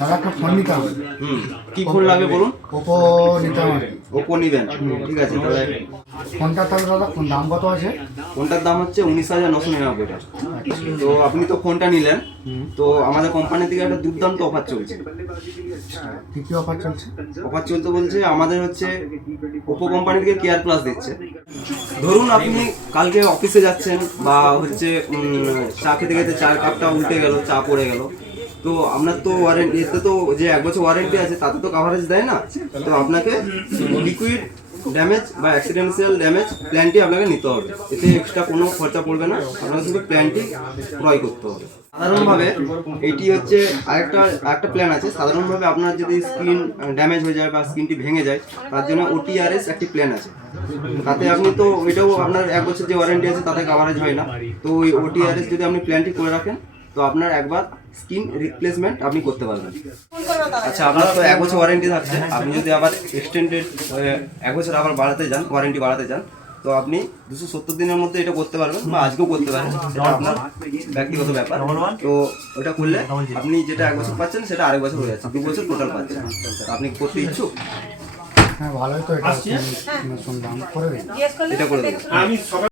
দাদা একটা ফোন নিতে হবে। কি ফোন লাগবে বলুন? ওপো নিতে হবে। ওপো নেবেন? ঠিক আছে তাহলে ফোনটা তাহলে দাদা কোন দাম কত আছে? ফোনটার দাম হচ্ছে 19,999 টাকা। তো আপনি তো ফোনটা নিলেন, তো আমাদের কোম্পানি থেকে একটা দুর্দান্ত অফার চলছে। কি কি অফার চলছে? অফার চলতে বলছে আমাদের হচ্ছে ওপো কোম্পানি থেকে কেয়ার প্লাস দিচ্ছে। ধরুন আপনি কালকে অফিসে যাচ্ছেন বা হচ্ছে চা খেতে খেতে চার কাপটা উল্টে গেল, চা পড়ে গেল, তো আপনার তো ওয়ারেন্টি, এতে তো যে 1 বছর ওয়ারেন্টি আছে তাতে তো কাভারেজ দেয় না। তো আপনাকে লিকুইড ড্যামেজ বা অ্যাক্সিডেন্সিয়াল ড্যামেজ প্ল্যানটি আপনাকে নিতে হবে। এতে এক্সট্রা কোনো খরচা পড়বে না, আপনাকে শুধু প্ল্যানটি ক্রয় করতে হবে। সাধারণভাবে এইটি হচ্ছে আরেকটা প্ল্যান আছে। সাধারণভাবে আপনার যদি স্কিন ড্যামেজ হয়ে যায় বা স্কিনটি ভেঙে যায়, তার জন্য OTRS একটি প্ল্যান আছে। তাতে আপনি তো ওইটাও আপনার 1 বছর যে ওয়ারেন্টি আছে তাতে কাভারেজ হয় না। তো ওই OTRS যদি আপনি প্ল্যানটি করে রাখেন, তো আপনার একবার স্কিন রিপ্লেসমেন্ট আপনি করতে পারবেন। আচ্ছা, আপনার তো 1 বছর ওয়ারেন্টি থাকছে। আপনি যদি আবার এক্সটেন্ডেড 1 বছর আবার বাড়াতে যান, ওয়ারেন্টি বাড়াতে চান, তো আপনি 270 দিনের মধ্যে এটা করতে পারবেন বা আজকেও করতে পারেন, সেটা আপনার ব্যক্তিগত ব্যাপার। তো ওটা করলে আপনি যেটা 1 বছর পাচ্ছেন সেটা আরেক বছর হয়ে যাচ্ছে, 2 বছর টোটাল পাচ্ছেন। আপনি করতে ইচ্ছুক? হ্যাঁ ভালোই তো, এটা শুনলাম করে দিন। এটা করে দেবেন।